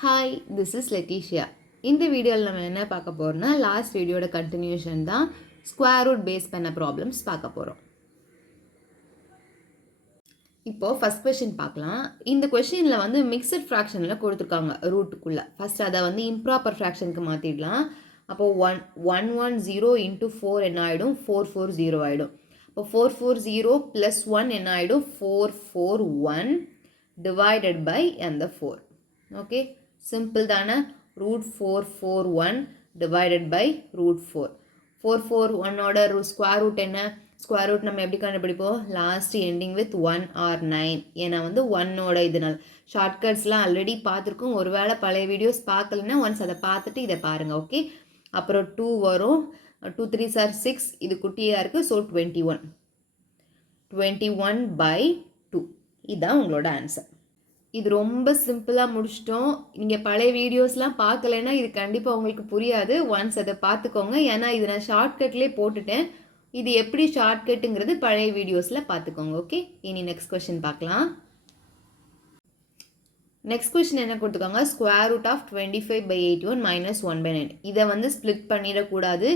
Hi, this is லெட்டிஷியா. இந்த வீடியோவில் நம்ம என்ன பார்க்க போகிறோம்னா, லாஸ்ட் வீடியோட கண்டினியூஷன் தான் ஸ்கொயர் ரூட் பேஸ் பண்ண ப்ராப்ளம்ஸ் பார்க்க போகிறோம். இப்போது ஃபஸ்ட் கொஷின் பார்க்கலாம். இந்த கொஷினில் வந்து மிக்சட் ஃப்ராக்ஷனில் கொடுத்துருக்காங்க ரூட்டுக்குள்ளே. ஃபஸ்ட் அதை வந்து இம்ப்ராப்பர் ஃப்ராக்ஷனுக்கு மாற்றிடலாம். அப்போது 110 இன்ட்டு 4 என்ன ஆகிடும்? 440 ஆகிடும். இப்போ 440 + 1 என்ன ஆகிடும்? 441 டிவைடட் பை அந்த 4. ஓகே, சிம்பிள் தானே. √441 டிவைடட் பை √4. 441ஓட ஸ்கொயர் ரூட் என்ன? ஸ்கொயர் ரூட் நம்ம எப்படி கண்டுபிடிப்போம்? Last ending with 1 or 9. ஏன்னா வந்து 1ஓட இதனால் ஷார்ட்கட்ஸ்லாம் ஆல்ரெடி பார்த்துருக்கோம். ஒரு வேளை பழைய வீடியோஸ் பார்க்கலன்னா ஒன்ஸ் அதை பார்த்துட்டு இதை பாருங்கள். ஓகே, அப்புறம் 2 வரும். 2 3s are 6. இது குட்டியாக இருக்குது. So 21 by 2. இதுதான் உங்களோட ஆன்சர். இது ரொம்ப சிம்பிளாக முடிச்சிட்டோம். நீங்கள் பழைய வீடியோஸ்லாம் பார்க்கலைன்னா இது கண்டிப்பாக உங்களுக்கு புரியாது. ஒன்ஸ் அதை பார்த்துக்கோங்க. ஏன்னா இது நான் ஷார்ட்கட்லேயே போட்டுட்டேன். இது எப்படி ஷார்ட்கட்டுங்கிறது பழைய வீடியோஸில் பார்த்துக்கோங்க. ஓகே, இனி நெக்ஸ்ட் கொஸ்டின் பார்க்கலாம். நெக்ஸ்ட் கொஸ்டின் என்ன கொடுத்துருக்காங்க? Square root of 25/81 - 1/9. இதை வந்து ஸ்ப்ளிட் பண்ணிடக்கூடாது.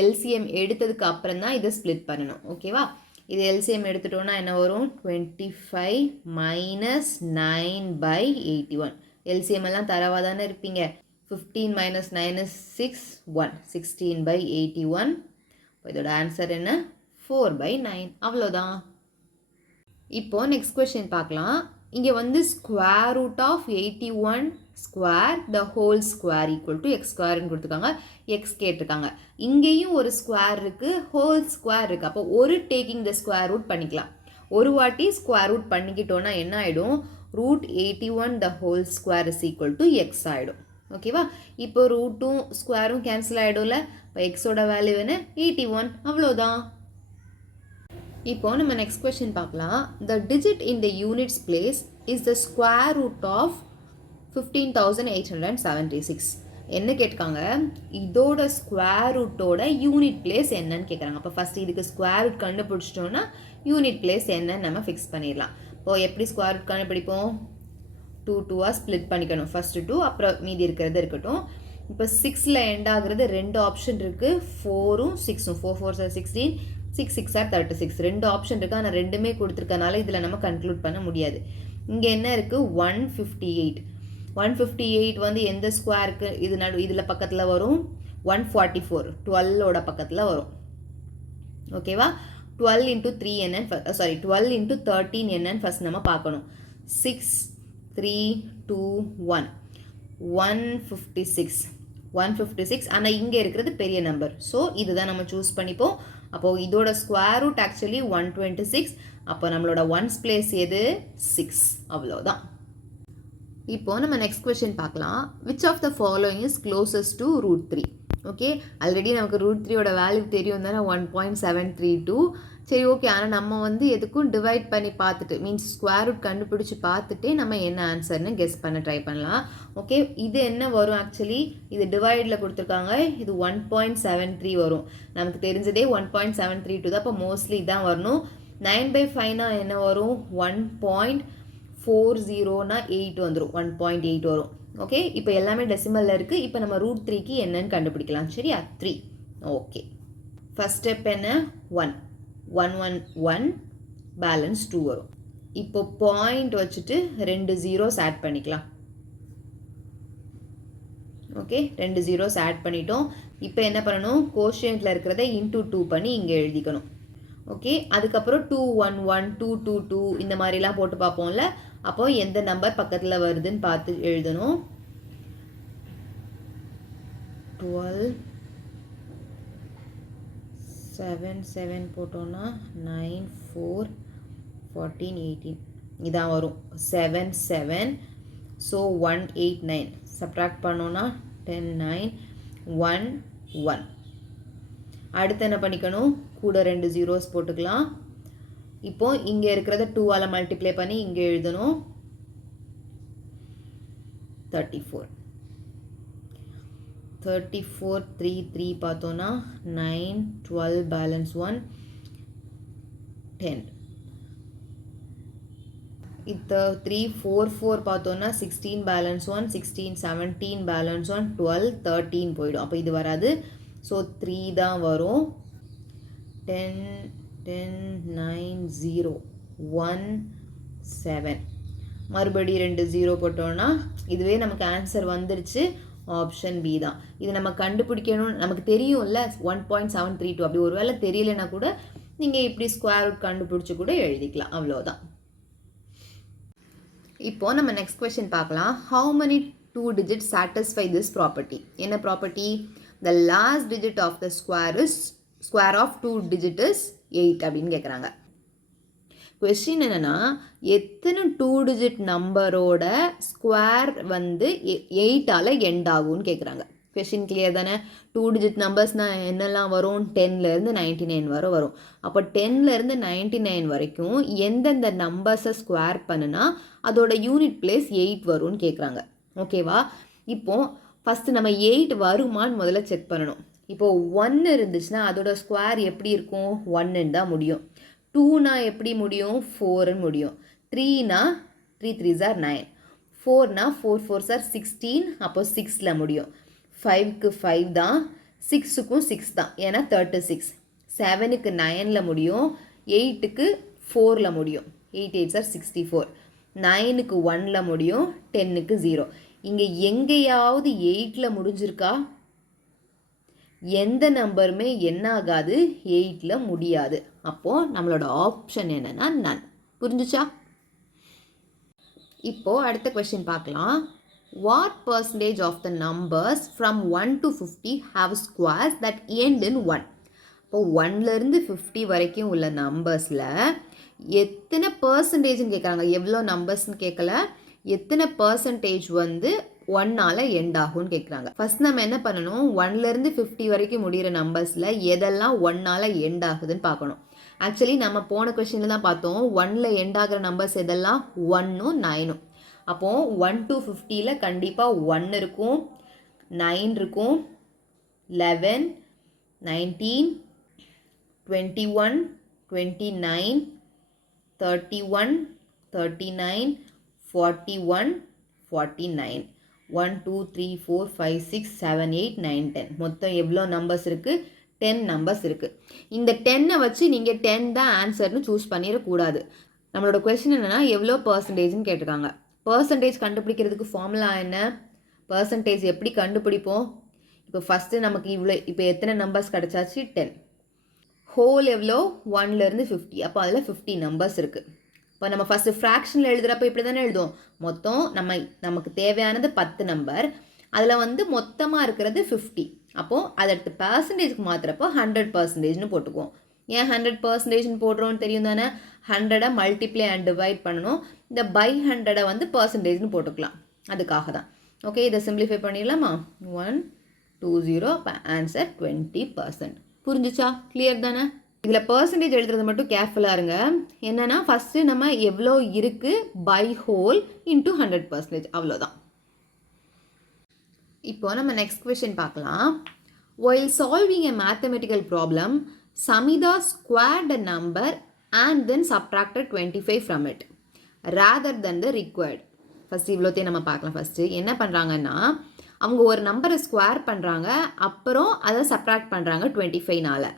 எல்சிஎம் எடுத்ததுக்கு அப்புறம் தான் இதை ஸ்ப்ளிட் பண்ணணும். ஓகேவா? இது எல்சிஎம் எடுத்துட்டோன்னா என்ன வரும்? 25 - 9/81. எல்சிஎம் எல்லாம் தரவாக தானே இருப்பீங்க. 15 - 9 is 6, 1. 16/81. இதோட ஆன்சர் என்ன? 4/9. அவ்வளோதான். இப்போது நெக்ஸ்ட் கொஸ்டின் பார்க்கலாம். இங்கே வந்து square root of 81 square the whole square equal to x ஸ்கொயர்னு கொடுத்துருக்காங்க. எக்ஸ் கேட்டிருக்காங்க. இங்கேயும் ஒரு ஸ்கொயர் இருக்குது, ஹோல் ஸ்கொயர் இருக்குது. அப்போ ஒரு டேக்கிங் த ஸ்கொயர் ரூட் பண்ணிக்கலாம். ஒரு வாட்டி ஸ்கொயர் ரூட் பண்ணிக்கிட்டோன்னா என்ன ஆகிடும்? √81 த whole square is equal to X ஆகிடும். ஓகேவா? இப்போ ரூட்டும் ஸ்கொயரும் கேன்சல் ஆகிடும்ல. இப்போ எக்ஸோட வேல்யூ என்ன? 81. அவ்வளோதான். இப்போ நம்ம நெக்ஸ்ட் கொஸ்டின் பார்க்கலாம். The digit in the units place is the square root of 15,876. என்ன கேட்காங்க? இதோட ஸ்கொயர் ரூட்டோட யூனிட் பிளேஸ் என்னன்னு கேட்குறாங்க. அப்போ ஃபஸ்ட் இதுக்கு ஸ்கொயர் ரூட் கண்டுபிடிச்சிட்டோன்னா யூனிட் பிளேஸ் என்னன்னு நம்ம ஃபிக்ஸ் பண்ணிடலாம். இப்போது எப்படி ஸ்கொயர் ரூட் கண்டுபிடிப்போம்? 2 ஸ்ப்ளிட் பண்ணிக்கணும். ஃபஸ்ட்டு 2, அப்புறம் மீதி இருக்கிறது இருக்கட்டும். இப்போ 6ல் எண்ட் ஆகுறது 2 ஆப்ஷன் இருக்குது. 4ம் 6ம். 4 4s are 16, 6 6 are 36. 2 ஆப்ஷன் இருக்குது. ஆனால் ரெண்டுமே கொடுத்துருக்கனால இதில் நம்ம கன்க்ளூட் பண்ண முடியாது. இங்கே என்ன இருக்குது? 158. 158 வந்து எந்த ஸ்கொயருக்கு இதில் பக்கத்தில் வரும்? 144. 12ஓட பக்கத்தில் வரும். ஓகேவா? 12 × 3 என்னன்னு 12 × 13 என்னன்னு ஃபஸ்ட் நம்ம பார்க்கணும். 6 3 2 1 156. 156. ஆனால் இங்கே இருக்கிறது பெரிய நம்பர். ஸோ இதுதான் நம்ம சூஸ் பண்ணிப்போம். அப்போது இதோட ஸ்கொயர் ரூட் ஆக்சுவலி 126. அப்போ நம்மளோட ஒன்ஸ் பிளேஸ் எது? 6. அவ்வளோதான். இப்போது நம்ம நெக்ஸ்ட் கொஸ்டின் பார்க்கலாம். Which of the following is closest to √3? Okay, already நமக்கு √3ஓட வேல்யூ தெரியும் தானே, 1.732. சரி, ஓகே. ஆனால் நம்ம வந்து எதுக்கும் டிவைட் பண்ணி பார்த்துட்டு, மீன்ஸ் ஸ்கொயர் ரூட் கண்டுபிடிச்சி பார்த்துட்டே நம்ம என்ன ஆன்சர்னு கெஸ் பண்ண ட்ரை பண்ணலாம். ஓகே, இது என்ன வரும்? ஆக்சுவலி இது டிவைடில் கொடுத்துருக்காங்க. இது 1.73 வரும். நமக்கு தெரிஞ்சதே 1.732 தான். அப்போ மோஸ்ட்லி இதான் வரணும். 9/5னா என்ன வரும்? 1.40னா 8 வந்துடும். 1.8 வரும். ஓகே, இப்போ எல்லாமே டெசிமலில் இருக்குது. இப்போ நம்ம √3க்கு என்னன்னு கண்டுபிடிக்கலாம். சரியா? 3. ஓகே, ஃபஸ்ட் ஸ்டெப் என்ன? 1 பேலன்ஸ் 2 வரும். இப்போ பாயிண்ட் வச்சுட்டு 2 zeros ஆட் பண்ணிக்கலாம். ஓகே, 2 zeros ஆட் பண்ணிட்டோம். இப்போ என்ன பண்ணணும்? கோஷியன்ட்டில் இருக்கிறத இன்டூ 2 பண்ணி இங்கே எழுதிக்கணும். ஓகே, அதுக்கப்புறம் 211 222 இந்த மாதிரிலாம் போட்டு பார்ப்போம்ல. அப்போ எந்த நம்பர் பக்கத்தில் வருதுன்னு பார்த்து எழுதணும். 12 7 7 போட்டோன்னா 9 4 14 18 இதான் வரும். 7 7. ஸோ 189. சப்ட்ராக்ட் பண்ணோன்னா 10 9 1 1. அடுத்து என்ன பண்ணிக்கணும்? கூட 2 zeros போட்டுக்கலாம். இப்போ இங்கே இருக்கிறத 2ஆல் மல்டிப்ளை பண்ணி இங்கே எழுதணும். 34 34 3 3 பார்த்தோன்னா 9 12 பேலன்ஸ் 1 10. இப்போ 3 4 4 பார்த்தோன்னா 16 பேலன்ஸ் 1 16 17 பேலன்ஸ் 1 12 13 போயிடும். அப்போ இது வராது. ஸோ 3 தான் வரும். 10 10 9 0 1 7 மறுபடி 2 0 போட்டோன்னா இதுவே நமக்கு ஆன்சர் வந்துருச்சு. ஆப்ஷன் பி தான். இது நம்ம கண்டுபிடிக்கணும், நமக்கு தெரியும்ல 1.732. அப்படி ஒரு வேளை தெரியலனா கூட நீங்கள் இப்படி ஸ்கொயர் ரூட் கண்டுபிடிச்சி கூட எழுதிக்கலாம். அவ்வளோதான். இப்போ நம்ம நெக்ஸ்ட் கொஸ்டின் பார்க்கலாம். How many 2 digits satisfy this property? என்ன property? the last digit of the square of 2 digit is 8 அப்படின்னு கேட்குறாங்க. கொஸ்டின் என்னன்னா, எத்தனை 2 digit நம்பரோட ஸ்கொயர் வந்து 8ஆல் எண்ட் ஆகும்னு கேட்குறாங்க. கொஸ்டின் கிளியர் தானே? 2 digit நம்பர்ஸ்னால் என்னெல்லாம் வரும்? 10லேருந்து 99 வரை வரும். அப்போ 10லேருந்து 99 வரைக்கும் எந்தெந்த நம்பர்ஸை ஸ்கொயர் பண்ணுனா அதோட யூனிட் பிளேஸ் 8 வரும்னு கேட்குறாங்க. ஓகேவா? இப்போது ஃபஸ்ட்டு நம்ம 8 வருமானு முதல்ல செக் பண்ணணும். இப்போது 1 இருந்துச்சுன்னா அதோட ஸ்கொயர் எப்படி இருக்கும்? 1ன்னு தான் முடியும். 2னா எப்படி முடியும்? 4ன்னு முடியும். 3னா 3 3s are 9. 4னா 4 4s are 16. அப்போ 6ல் முடியும். 5க்கு 5 தான். 6க்கும் 6 தான், ஏன்னா 36. 7க்கு 9ல் முடியும். 8க்கு 4ல் முடியும். 8 8s are 64. 9க்கு 1ல் முடியும். 10க்கு 0. இங்கே எங்கேயாவது 8ல் முடிஞ்சிருக்கா? எந்த நம்பருமே என்ன ஆகாது? 8ல் முடியாது. அப்போது நம்மளோட ஆப்ஷன் என்னென்னா நன். புரிஞ்சுச்சா? இப்போது அடுத்த கொஸ்டின் பார்க்கலாம். What percentage of the numbers from 1 to 50 have squares that end in 1? இப்போது 1லேருந்து 50 வரைக்கும் உள்ள நம்பர்ஸில் எத்தனை பர்சன்டேஜ்னு கேட்குறாங்க. எவ்வளோ நம்பர்ஸ்ன்னு கேட்கல, எத்தனை பர்சன்டேஜ் வந்து 1ஆல் எண்ட் ஆகும்னு கேட்குறாங்க. ஃபஸ்ட் நம்ம என்ன பண்ணணும்? 1லேருந்து 50 வரைக்கும் முடிகிற நம்பர்ஸில் எதெல்லாம் 1ஆல் எண்ட் ஆகுதுன்னு பார்க்கணும். ஆக்சுவலி நம்ம போன கொஸ்டினில் தான் பார்த்தோம் 1ல் எண்ட் ஆகிற நம்பர்ஸ் எதெல்லாம்? 1ம் 9ம். அப்போது 1 to 50ல் கண்டிப்பாக 1 இருக்கும், 9 இருக்கும், 11 19 21 29 31 39 41 49 1 2 3 4 5 6 7 8 9 10. மொத்தம் எவ்வளோ நம்பர்ஸ் இருக்குது? 10 நம்பர்ஸ் இருக்குது. இந்த 10ஐ வச்சு நீங்கள் 10 தான் ஆன்சர்னு சூஸ் பண்ணிடக்கூடாது. நம்மளோட கொஸ்டின் என்னென்னா எவ்வளோ பர்சன்டேஜ்னு கேட்டிருக்காங்க. பர்சன்டேஜ் கண்டுபிடிக்கிறதுக்கு ஃபார்முலா என்ன? பர்சன்டேஜ் எப்படி கண்டுபிடிப்போம்? இப்போ ஃபஸ்ட்டு நமக்கு இவ்வளோ, இப்போ எத்தனை நம்பர்ஸ் கிடச்சாச்சு? 10. ஹோல் எவ்வளோ? 1லேருந்து 50. அப்போ அதில் 50 நம்பர்ஸ் இருக்குது. இப்போ நம்ம ஃபஸ்ட்டு ஃப்ராக்ஷனில் எழுதுகிறப்போ இப்படி தானே எழுதுவோம். மொத்தம் நமக்கு தேவையானது 10 நம்பர், அதில் வந்து மொத்தமாக இருக்கிறது 50. அப்போது அதை எடுத்து பர்சன்டேஜ்க்கு மாற்றுறப்போ 100%ன்னு போட்டுக்குவோம். ஏன் 100%ன்னு போடுறோன்னு தெரியும் தானே? 100ஐ மல்டிப்ளை அண்ட் டிவைட் பண்ணணும். இந்த பை 100ஐ வந்து பர்சன்டேஜ்னு போட்டுக்கலாம். அதுக்காக தான். ஓகே, இதை சிம்பிளிஃபை பண்ணிடலாமா? 120. அப்போ ஆன்சர் 20%. புரிஞ்சுச்சா? கிளியர் தானே? இதில் பர்சன்டேஜ் எழுதுறது மட்டும் கேர்ஃபுல்லாக இருங்க. என்னென்னா ஃபஸ்ட்டு நம்ம எவ்வளோ இருக்குது பை ஹோல் இன்ட்டு 100%, அவ்வளோதான். இப்போ நம்ம நெக்ஸ்ட் கொஸ்டின் பார்க்கலாம். while solving a mathematical problem, Samida squared a number and then subtracted 25 from it rather than the required. First இவ்வளோத்தையும் நம்ம பார்க்கலாம். ஃபஸ்ட்டு என்ன பண்ணுறாங்கன்னா, அவங்க ஒரு நம்பரை ஸ்கொயர் பண்ணுறாங்க, அப்புறம் அதை சப்ராக்ட் பண்ணுறாங்க 25னால்.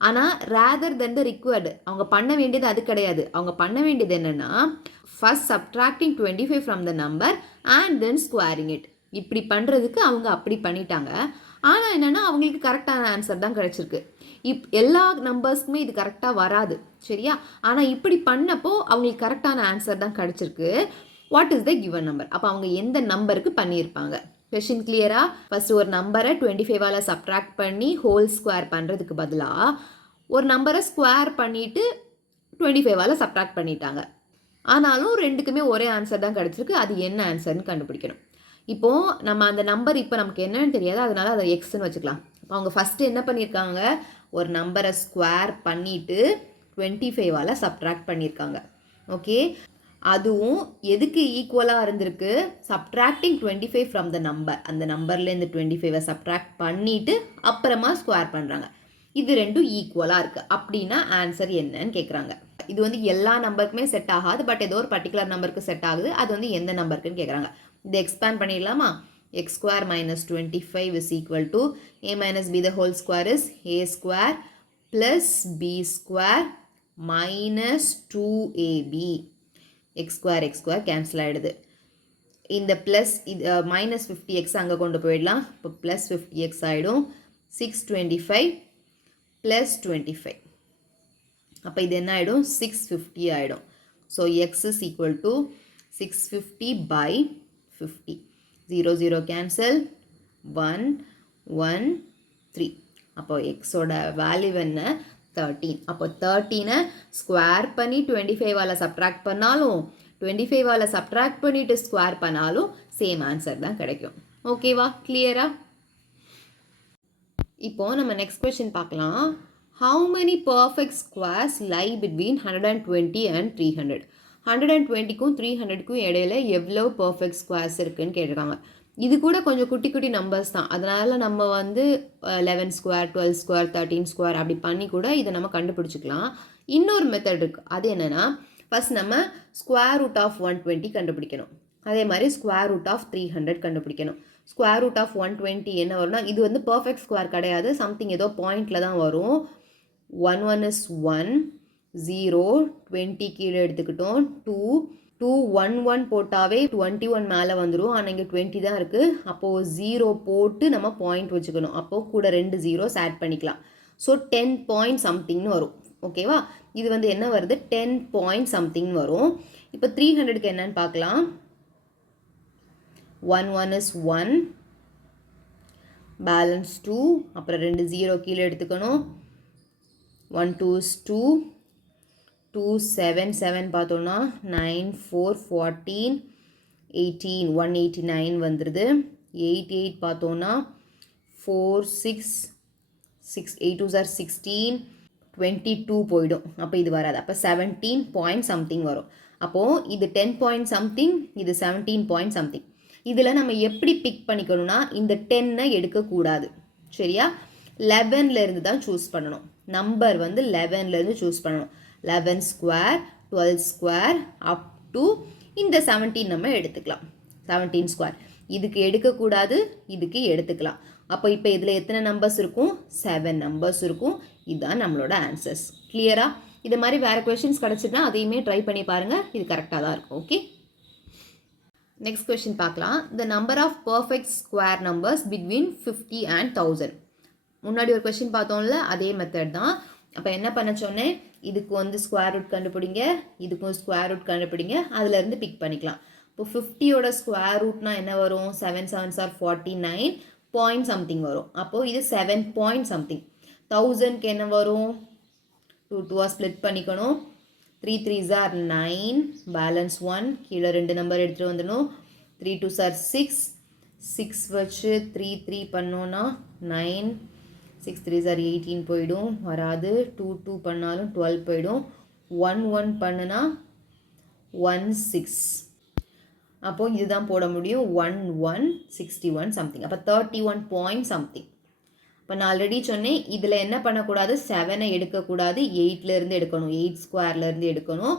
ஆனால் ரேதர் தென் த ரிக்வயர்டு அவங்க பண்ண வேண்டியது அது கிடையாது. அவங்க பண்ண வேண்டியது என்னென்னா first subtracting 25 from the number and then squaring it. இப்படி பண்ணுறதுக்கு அவங்க அப்படி பண்ணிட்டாங்க. ஆனால் என்னென்னா அவங்களுக்கு கரெக்டான ஆன்சர் தான் கிடச்சிருக்கு. எல்லா நம்பர்ஸ்க்குமே இது கரெக்டாக வராது, சரியா? ஆனால் இப்படி பண்ணப்போ அவங்களுக்கு கரெக்டான ஆன்சர் தான் கிடச்சிருக்கு. What is the given number? அப்போ அவங்க எந்த நம்பருக்கு பண்ணியிருப்பாங்க? கொஷின் கிளியரா? ஃபஸ்ட்டு ஒரு நம்பரை 25ஆல் சப்ட்ராக்ட் பண்ணி ஹோல் ஸ்கொயர் பண்ணுறதுக்கு பதிலாக ஒரு நம்பரை ஸ்கொயர் பண்ணிவிட்டு 25ஆல் சப்ட்ராக்ட் பண்ணிட்டாங்க. ஆனாலும் ரெண்டுக்குமே ஒரே ஆன்சர் தான் கிடச்சிருக்கு. அது என்ன ஆன்சர்னு கண்டுபிடிக்கணும். இப்போது நம்ம அந்த நம்பர் இப்போ நமக்கு என்னன்னு தெரியாது, அதனால் அதை எக்ஸ்ன்னு வச்சுக்கலாம். இப்போ அவங்க ஃபஸ்ட்டு என்ன பண்ணியிருக்காங்க? ஒரு நம்பரை ஸ்கொயர் பண்ணிவிட்டு 25ஆல் சப்ட்ராக்ட் பண்ணியிருக்காங்க. ஓகே, அதுவும் எதுக்கு ஈக்குவலாக இருந்திருக்கு? Subtracting 25 from the number. அந்த நம்பர்லேருந்து 25ஐ சப்ட்ராக்ட் பண்ணிவிட்டு அப்புறமா ஸ்கொயர் பண்ணுறாங்க. இது ரெண்டும் ஈக்குவலாக இருக்குது. அப்படின்னா ஆன்சர் என்னன்னு கேட்குறாங்க. இது வந்து எல்லா நம்பருக்குமே செட் ஆகாது, பட் ஏதோ ஒரு பர்டிகுலர் நம்பருக்கு செட் ஆகுது. அது வந்து எந்த நம்பருக்குன்னு கேட்குறாங்க. இதை எக்ஸ்பேண்ட் பண்ணிடலாமா? x square minus 25 is equal to a minus b the whole square is a square plus b square minus 2ab. x square cancel ஆகிடுது. இந்த ப்ளஸ் இது மைனஸ் 50x அங்கே கொண்டு போயிடலாம். இப்போ ப்ளஸ் 50x ஆகிடும். 625 ப்ளஸ் 25. அப்போ இது என்ன ஆகிடும்? 650 ஆகிடும். So x is equal to 650 by 50. 0 0 cancel. 1 1 3. அப்போ எக்ஸோட வேல்யூ என்ன? 13. அப்போ 13 ஸ்கொயர் பண்ணி 25ஆல் சப்ட்ராக்ட் பண்ணாலும் 25ஆல் சப்ட்ராக்ட் பண்ணிவிட்டு ஸ்கொயர் பண்ணாலும் சேம் ஆன்சர் தான் கிடைக்கும். ஓகேவா? கிளியரா? இப்போது நம்ம நெக்ஸ்ட் கொஸ்டின் பார்க்கலாம். How many perfect squares lie between 120 and 300? 120க்கும் 300க்கும் இடையில எவ்வளோ பர்ஃபெக்ட் ஸ்கொயர்ஸ் இருக்குதுன்னு கேட்டிருக்காங்க. இது கூட கொஞ்சம் குட்டி குட்டி நம்பர்ஸ் தான். அதனால் நம்ம வந்து 11 ஸ்கொயர் 12 ஸ்கொயர் 13 ஸ்கொயர் அப்படி பண்ணி கூட இதை நம்ம கண்டுபிடிச்சிக்கலாம். இன்னொரு மெத்தட் இருக்குது. அது என்னென்னா, ஃபஸ்ட் நம்ம ஸ்கொயர் ரூட் ஆஃப் 120 கண்டுபிடிக்கணும். அதே மாதிரி ஸ்கொயர் ரூட் ஆஃப் 300 கண்டுபிடிக்கணும். ஸ்கொயர் ரூட் ஆஃப் 120 என்ன வரும்னா, இது வந்து பர்ஃபெக்ட் ஸ்கொயர் கிடையாது, சம்திங் ஏதோ பாயிண்டில் தான் வரும். 1 1 is 1, 0 20 கீழே எடுத்துக்கிட்டோம், 2 2 1 1 போட்டாவே 21 மேலே வந்துடும். ஆனால் இங்கே 20 தான் இருக்குது. அப்போது 0 போட்டு நம்ம பாயிண்ட் வச்சுக்கணும். அப்போது கூட 2 zeros ஆட் பண்ணிக்கலாம். ஸோ 10 பாயிண்ட் சம்திங்னு வரும். ஓகேவா? இது வந்து என்ன வருது? 10 பாயிண்ட் சம்திங் வரும். இப்போ 300க்கு என்னன்னு பார்க்கலாம். 1 1 is 1, பேலன்ஸ் 2, அப்புறம் 2 0 கீழே எடுத்துக்கணும். 1 2 is 2, 2 7 7 பார்த்தோன்னா 9 4 14 18 189 வந்துடுது. 8 8 பார்த்தோன்னா 4 6 6 8 2s are 16 22 போயிடும். அப்போ இது வராது. அப்போ 17 பாயிண்ட் சம்திங் வரும். அப்போது இது 10 பாயிண்ட் சம்திங், இது 17 பாயிண்ட் சம்திங். இதில் நம்ம எப்படி பிக் பண்ணிக்கணும்னா, இந்த 10 எடுக்கக்கூடாது. சரியா? 11லேருந்து தான் சூஸ் பண்ணணும். நம்பர் வந்து 11லேருந்து சூஸ் பண்ணணும். 11 ஸ்கொயர் 12 ஸ்கொயர் அப் டு இந்த 17 நம்ம எடுத்துக்கலாம். 17 ஸ்கொயர் இதுக்கு எடுக்கக்கூடாது, இதுக்கு எடுத்துக்கலாம். அப்போ இப்போ இதில் எத்தனை நம்பர்ஸ் இருக்கும்? 7 நம்பர்ஸ் இருக்கும். இதுதான் நம்மளோட ஆன்சர்ஸ். கிளியரா? இது மாதிரி வேறு கொஷின்ஸ் கிடச்சிட்டுனா அதையுமே ட்ரை பண்ணி பாருங்கள். இது கரெக்டாக தான் இருக்கும். ஓகே, நெக்ஸ்ட் கொஷின் பார்க்கலாம். The number of perfect square numbers between 50 and 1000. முன்னாடி ஒரு கொஷின் பார்த்தோம்ல, அதே மெத்தட் தான். அப்போ என்ன பண்ண சொன்னேன்? இதுக்கு வந்து ஸ்கொயர் ரூட் கண்டுபிடிங்க, இதுக்கும் ஸ்கொயர் ரூட் கண்டுபிடிங்க, அதுலேருந்து பிக் பண்ணிக்கலாம். இப்போ 50யோட ஸ்கொயர் ரூட்னா என்ன வரும்? 7 7s are 49 பாயிண்ட் சம்திங் வரும். அப்போது இது 7 பாயிண்ட் சம்திங். 1000க்கு என்ன வரும்? 2 2 ஸ்ப்ளிட் பண்ணிக்கணும். 3 3s are 9, பேலன்ஸ் 1, கீழே 2 நம்பர் எடுத்துகிட்டு வந்துடணும். 3 2s are 6, 6 வச்சு 3 3 பண்ணோன்னா 9, 6 3s are 18 போயிடும், வராது. 2 2 பண்ணாலும் 12 போயிடும். 1 1 பண்ணுனா 1 6. அப்போது இதுதான் போட முடியும். 1 1 61 சம்திங். அப்போ 31 பாயிண்ட் சம்திங். இப்போ நான் ஆல்ரெடி சொன்னேன், இதில் என்ன பண்ணக்கூடாது? 7 எடுக்கக்கூடாது, 8லேருந்து எடுக்கணும், 8 ஸ்கொயர்லேருந்து எடுக்கணும்.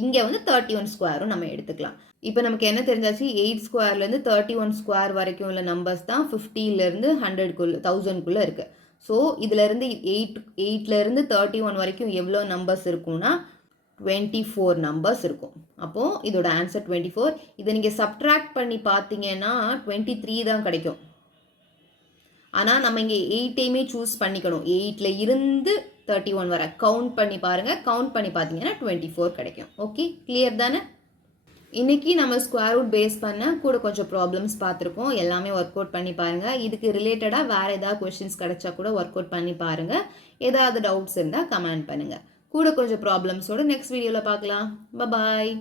இங்கே வந்து 31 ஸ்கொயரும் நம்ம எடுத்துக்கலாம். இப்போ நமக்கு என்ன தெரிஞ்சாச்சு? 8 ஸ்கொயர்லேருந்து 31 ஸ்கொயர் வரைக்கும் உள்ள நம்பர்ஸ் தான் 50லேருந்து 100க்குள்ளே 1000க்குள்ளே இருக்குது. ஸோ இதிலேருந்து 8லேருந்து 31 வரைக்கும் எவ்வளோ நம்பர்ஸ் இருக்கும்னா 24 நம்பர்ஸ் இருக்கும். அப்போது இதோட ஆன்சர் 24. இதை நீங்கள் சப்ட்ராக்ட் பண்ணி பார்த்தீங்கன்னா 23 தான் கிடைக்கும். ஆனால் நம்ம இங்கே 8ஐயுமே சூஸ் பண்ணிக்கணும். 8ல் இருந்து 31 வரை கவுண்ட் பண்ணி பாருங்கள். கவுண்ட் பண்ணி பார்த்தீங்கன்னா 24 கிடைக்கும். ஓகே, கிளியர் தானே? இன்றைக்கி நம்ம ஸ்கொயர் ரூட் பேஸ் பண்ண கூட கொஞ்சம் ப்ராப்ளம்ஸ் பார்த்துருக்கோம். எல்லாமே ஒர்க் அவுட் பண்ணி பாருங்கள். இதுக்கு ரிலேட்டடாக வேறு ஏதாவது கொஷின்ஸ் கிடச்சா கூட ஒர்க் அவுட் பண்ணி பாருங்கள். ஏதாவது டவுட்ஸ் இருந்தால் கமெண்ட் பண்ணுங்கள். கூட கொஞ்சம் ப்ராப்ளம்ஸோடு நெக்ஸ்ட் வீடியோவில் பார்க்கலாம். பாய்.